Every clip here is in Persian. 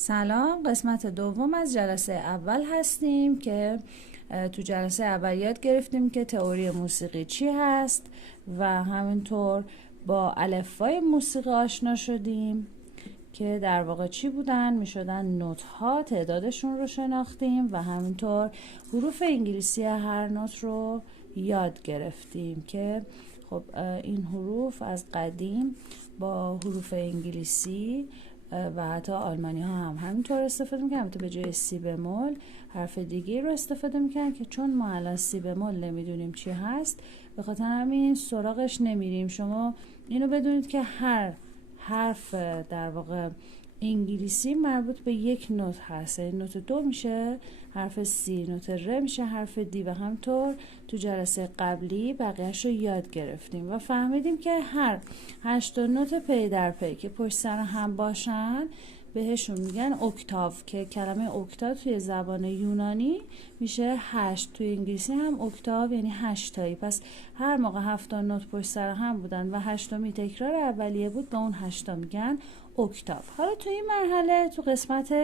سلام، قسمت دوم از جلسه اول هستیم که تو جلسه اول یاد گرفتیم که تئوری موسیقی چی هست و همینطور با الفبای موسیقی آشنا شدیم که در واقع چی بودن؟ می شدن نوت ها، تعدادشون رو شناختیم و همینطور حروف انگلیسی هر نوت رو یاد گرفتیم که خب این حروف از قدیم با حروف انگلیسی و حتی آلمانی ها هم همینطور استفاده میکنن. البته به جای سی بمول حرف دیگه رو استفاده میکنن که چون ما الان سی بمول نمیدونیم چی هست به خاطر همین سراغش نمیریم. شما اینو بدونید که هر حرف در واقع انگلیسی مربوط به یک نوت هست. نوت دو میشه حرف سی، نوت ر میشه حرف دی و همطور تو جلسه قبلی بقیهش رو یاد گرفتیم و فهمیدیم که هر 8 نوت پی در پی که پشت سر هم باشن بهشون میگن اکتاو که کلمه اکتاو توی زبان یونانی میشه 8. توی انگلیسی هم اکتاو یعنی 8 تایی. پس هر موقع 7 نوت پشت سر هم بودن و 8می تکرار اولیه بود به اون 8 میگن اکتاو. حالا توی این مرحله تو قسمت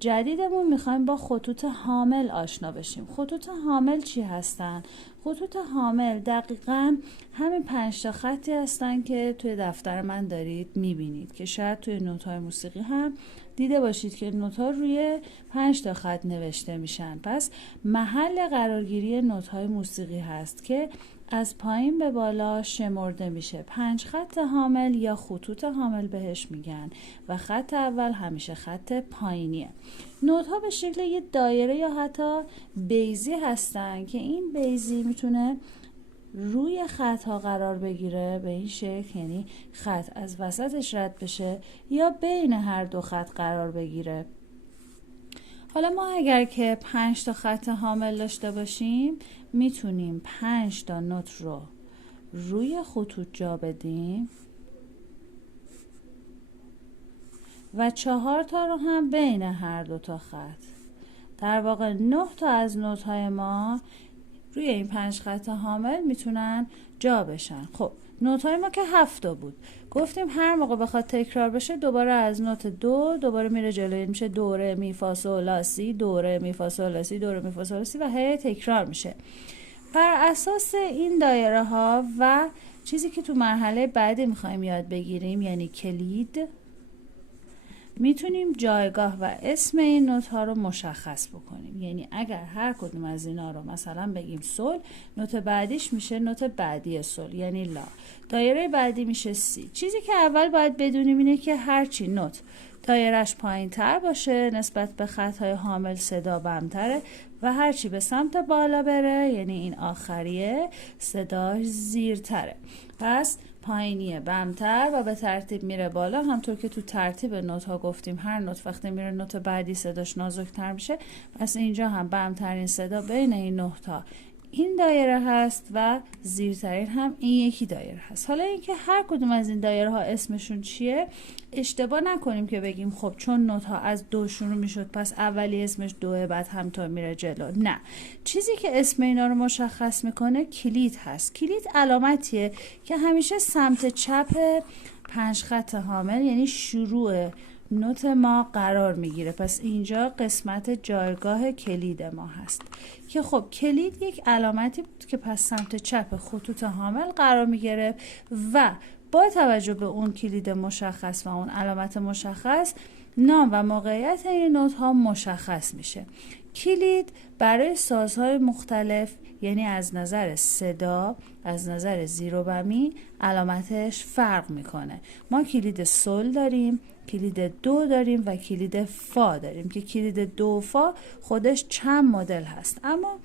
جدیدمون میخوایم با خطوط حامل آشنا بشیم. خطوط حامل چی هستن؟ خطوط حامل دقیقاً همین 5 تا خطی هستن که توی دفتر من دارید میبینید که شاید توی نوت‌های موسیقی هم دیده باشید که نوت‌ها روی 5 تا خط نوشته میشن. پس محل قرارگیری نوت‌های موسیقی هست که از پایین به بالا شمرده میشه. 5 خط حامل یا خطوط حامل بهش میگن و خط اول همیشه خط پایینیه. نوت ها به شکل یه دایره یا حتی بیضی هستن که این بیضی میتونه روی خط ها قرار بگیره به این شکل، یعنی خط از وسطش رد بشه یا بین هر دو خط قرار بگیره. حالا ما اگر که 5 تا خط حامل داشته باشیم میتونیم 5 تا نوت رو روی خطوط جا بدیم و 4 تا رو هم بین هر دو تا خط. در واقع 9 تا از نوت های ما روی این 5 خط حامل میتونن جا بشن. خب نوت های ما که 7 تا بود، گفتیم هر موقع بخواد تکرار بشه دوباره از نوت دو دوباره میره جلوی، میشه دو ره می فا صل لا سی، دو ره می فا صل لا سی، دو ره می فا صل لا سی و هی تکرار میشه. بر اساس این دایره ها و چیزی که تو مرحله بعدی میخوایم یاد بگیریم یعنی کلید، میتونیم جایگاه و اسم این نوت ها رو مشخص بکنیم. یعنی اگر هر کدوم از اینا رو مثلا بگیم سل، نوت بعدیش میشه نوت بعدی سل یعنی لا، دایره بعدی میشه سی. چیزی که اول باید بدونیم اینه که هرچی نوت دایرش پایین تر باشه نسبت به خطهای حامل صدا بمتره و هرچی به سمت بالا بره یعنی این آخریه صداش زیرتره. پس پایینیه بمتر و به ترتیب میره بالا. همطور که تو ترتیب نوت ها گفتیم هر نوت وقتی میره نوت بعدی صداش نازکتر میشه، پس اینجا هم بمترین صدا بین این 9 تا این دایره هست و زیرترین هم این یکی دایره هست. حالا اینکه هر کدوم از این دایره ها اسمشون چیه اشتباه نکنیم که بگیم خب چون نوت ها از دو شروع میشد پس اولی اسمش دوه بعد همطور میره جلو. نه، چیزی که اسم اینا رو مشخص میکنه کلید هست. کلید علامتیه که همیشه سمت چپ 5 خط حامل یعنی شروع نوت ما قرار میگیره. پس اینجا قسمت جایگاه کلید ما هست که خب کلید یک علامتی بود که پس سمت چپ خطوط حامل قرار میگیره و با توجه به اون کلید مشخص و اون علامت مشخص نام و موقعیت این نوت ها مشخص میشه. کلید برای سازهای مختلف یعنی از نظر صدا، از نظر زیر و بمی علامتش فرق میکنه. ما کلید سل داریم، کلید دو داریم و کلید فا داریم که کلید دو فا خودش چند مدل هست، اما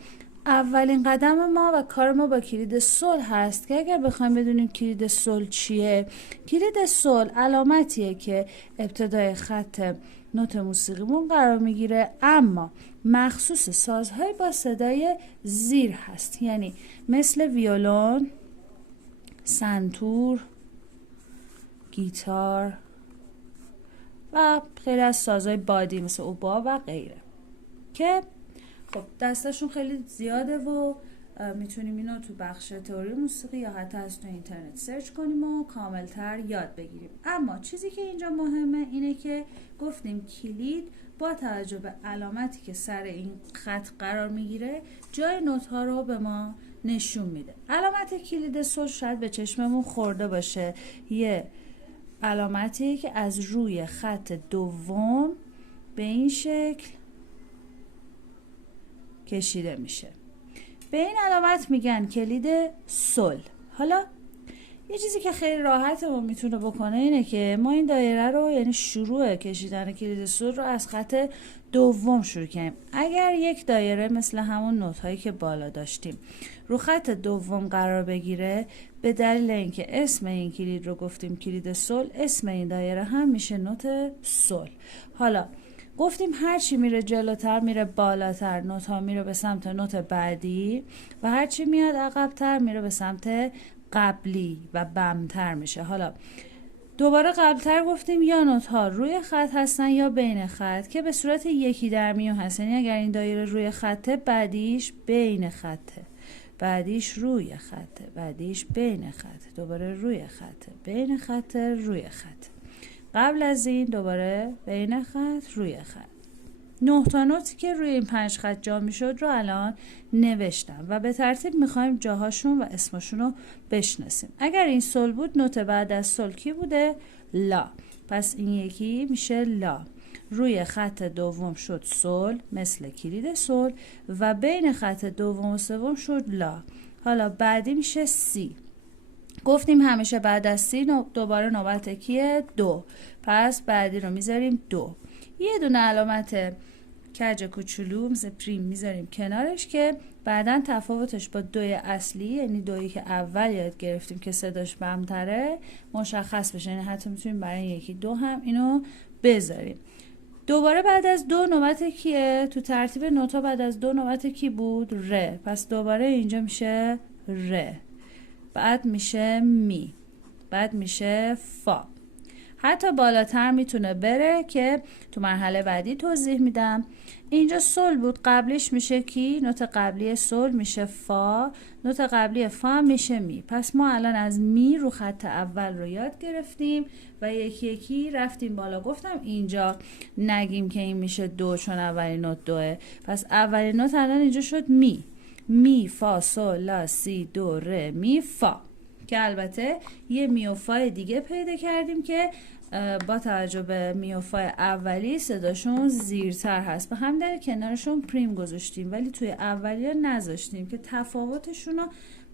اولین قدم ما و کار ما با کلید سل هست که اگر بخوایم بدونیم کلید سل چیه، کلید سل علامتیه که ابتدای خط نوت موسیقیمون قرار میگیره اما مخصوص سازهای با صدای زیر هست، یعنی مثل ویولون، سنتور، گیتار و خیلی از سازهای بادی مثل اوبا و غیره که خب دستشون خیلی زیاده و میتونیم اینو تو بخش تئوری موسیقی یا حتی از تو اینترنت سرچ کنیم و کاملتر یاد بگیریم. اما چیزی که اینجا مهمه اینه که گفتیم کلید با توجه به علامتی که سر این خط قرار میگیره جای نوت ها رو به ما نشون میده. علامت کلید سل شاید به چشممون خورده باشه، یه علامتی که از روی خط دوم به این شکل کشیده میشه. به این علامت میگن کلید سل. حالا یه چیزی که خیلی راحتمون میتونه بکنه اینه که ما این دایره رو، یعنی شروع کشیدن کلید سل رو از خط دوم شروع کنیم. اگر یک دایره مثل همون نوت هایی که بالا داشتیم رو خط دوم قرار بگیره، به دلیل اینکه اسم این کلید رو گفتیم کلید سل، اسم این دایره هم میشه نوت سل. حالا گفتیم هرچی میره جلوتر میره بالاتر، نوت ها میره به سمت نوت بعدی و هرچی میاد عقبتر میره به سمت قبلی و بمتر میشه. حالا دوباره قبلتر گفتیم یا نوت ها روی خط هستن یا بین خط که به صورت یکی در میون هست، یعنی اگر این دایره روی خطه بعدیش بین خطه، بعدیش روی خطه، بعدیش بین خطه، دوباره روی خطه، بین خطه، روی خطه، قبل از این دوباره بین خط، روی خط. 9 تا نوتی که روی این 5 خط جا میشد رو الان نوشتم و به ترتیب میخوایم جاهاشون و اسمشون رو بشناسیم. اگر این سل بود، نوت بعد از سل کی بوده؟ لا. پس این یکی میشه لا. روی خط دوم شد سل مثل کلید سل و بین خط دوم و سوم شد لا. حالا بعدی میشه سی. گفتیم همیشه بعد از سی دوباره نوبت کیه؟ دو. پس بعدی رو میذاریم دو. یه دونه علامت کج کوچولو مثل پریم میذاریم کنارش که بعداً تفاوتش با دوی اصلی، یعنی دویی که اول یاد گرفتیم که صداش بمتره، مشخص بشه. یعنی حتی میتونیم برای یکی دو هم اینو بذاریم. دوباره بعد از دو نوبت کیه؟ تو ترتیب نوتا بعد از دو نوبت کی بود؟ ر. پس دوباره اینجا میشه ر، بعد میشه می، بعد میشه فا. حتی بالاتر میتونه بره که تو مرحله بعدی توضیح میدم. اینجا سل بود، قبلیش میشه کی؟ نوت قبلی سل میشه فا، نوت قبلی فا میشه می. پس ما الان از می رو خط اول رو یاد گرفتیم و یکی یکی رفتیم بالا. گفتم اینجا نگیم که این میشه دو چون اولین نوت دوه. پس اولین نوت الان اینجا شد می. می فا سل لا سی دو ر می فا، که البته یه می و فا دیگه پیدا کردیم که با توجه به می و فا اولی صداشون زیرتر هست، به هم در کنارشون پریم گذاشتیم ولی توی اولی نذاشتیم که تفاوتشون رو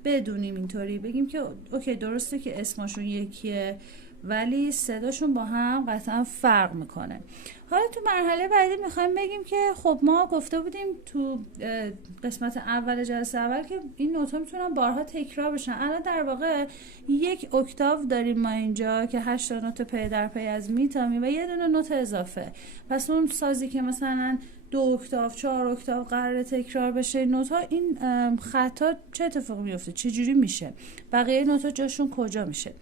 بدونیم. اینطوری بگیم که اوکی درسته که اسمشون یکیه ولی صداشون با هم قطعا فرق میکنه. حالا تو مرحله بعدی میخوایم بگیم که خب ما گفته بودیم تو قسمت اول جلسه اول که این نوت‌ها میتونن بارها تکرار بشن. الان در واقع یک اکتاو داریم ما اینجا که 8 تا نوت پی در پی از می تا می و یه دونه نوت اضافه. پس اون سازی که مثلا 2 اکتاو 4 اکتاو قراره تکرار بشه، نوت‌ها این خطا چه اتفاقی میفته؟ چه جوری میشه؟ بقیه نوت‌ها جاشون کجا میشه؟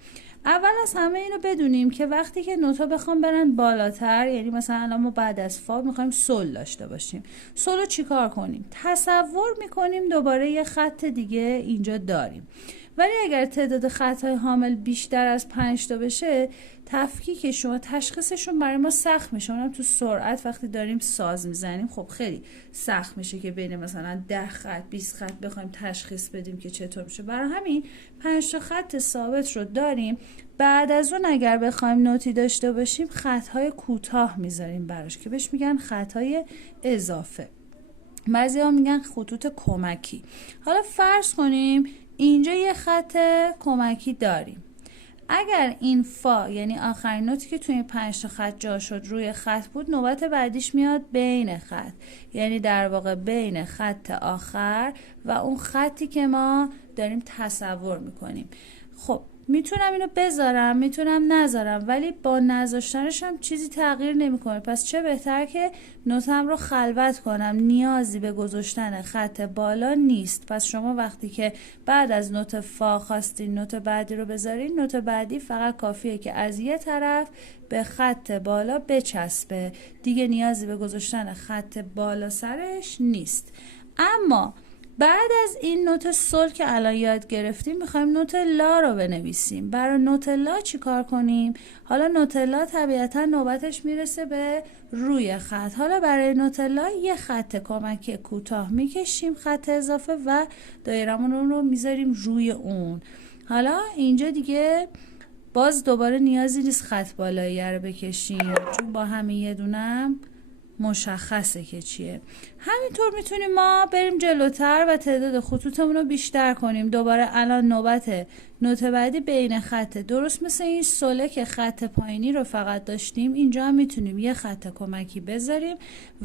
اول از همه اینو بدونیم که وقتی که نوت‌ها بخوام برن بالاتر، یعنی مثلا الان ما بعد از فا میخوایم سل داشته باشیم، سل رو چیکار کنیم؟ تصور میکنیم دوباره یه خط دیگه اینجا داریم. ولی اگر تعداد خط‌های حامل بیشتر از 5 تا بشه، تفکیکشون و تشخیصشون برای ما سخت میشه. اونم تو سرعت وقتی داریم ساز میزنیم خب خیلی سخت میشه که بین مثلا 10 خط 20 خط بخوایم تشخیص بدیم که چطور میشه. برای همین 5 تا خط ثابت رو داریم. بعد از اون اگر بخوایم نوتی داشته باشیم خط‌های کوتاه میذاریم براش که بهش میگن خط‌های اضافه. بعضی‌ها میگن خطوط کمکی. حالا فرض کنیم اینجا یه خط کمکی داریم. اگر این فا یعنی آخرین نوتی که توی 5 تا خط جا شد روی خط بود، نوبت بعدیش میاد بین خط، یعنی در واقع بین خط آخر و اون خطی که ما داریم تصور میکنیم. خب میتونم اینو بذارم میتونم نذارم، ولی با نذاشتنش هم چیزی تغییر نمیکنه. پس چه بهتر که نوتم رو خلوت کنم، نیازی به گذاشتن خط بالا نیست. پس شما وقتی که بعد از نوت فا خواستین نوت بعدی رو بذارین، نوت بعدی فقط کافیه که از یه طرف به خط بالا بچسبه، دیگه نیازی به گذاشتن خط بالا سرش نیست. اما بعد از این نوت سل که الان یاد گرفتیم میخوایم نوت لا رو بنویسیم. برای نوت لا چی کار کنیم؟ حالا نوت لا طبیعتا نوبتش میرسه به روی خط. حالا برای نوت لا یه خط کمکی کوتاه میکشیم، خط اضافه، و دایرمون رو میذاریم روی اون. حالا اینجا دیگه باز دوباره نیازی نیست خط بالایی رو بکشیم، چون با همین یه دونم مشخصه که چیه. همینطور میتونیم ما بریم جلوتر و تعداد خطوطمون رو بیشتر کنیم. دوباره الان نوبت نوت بعدی بین خطه. درست مثل این سوله که خط پایینی رو فقط داشتیم، اینجا هم میتونیم یه خط کمکی بذاریم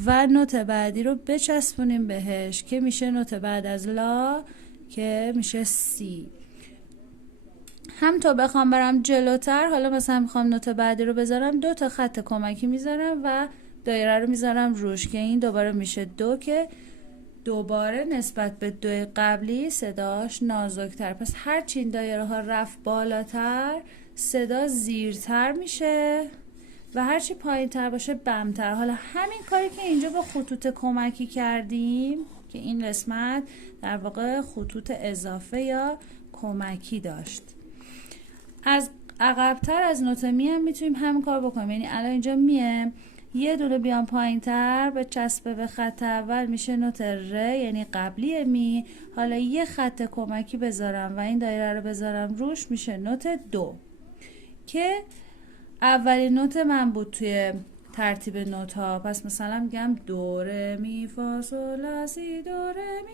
و نوت بعدی رو بچسبونیم بهش که میشه نوت بعد از لا که میشه سی. هم تا بخوام برم جلوتر، حالا مثلا میخوام نوت بعدی رو بذارم، 2 تا خط کمکی میذارم و دایره رو میذارم روش که این دوباره میشه 2 که دوباره نسبت به 2 قبلی صداش نازکتر. پس هرچی این دایره ها رفت بالاتر صدا زیرتر میشه و هرچی پایین تر باشه بمتر. حالا همین کاری که اینجا با خطوط کمکی کردیم که این قسمت در واقع خطوط اضافه یا کمکی داشت. از عقب‌تر از نوت می هم میتونیم همین کار بکنیم. یعنی الان اینجا میه یه دونه بیام پایین تر به چسبه به خط اول میشه نوت ر، یعنی قبلی می. حالا یه خط کمکی بذارم و این دایره رو بذارم روش میشه نوت دو که اولین نوت من بود توی ترتیب نوت ها. پس مثلا میگم دو ر می فا صل لا سی، دو ر می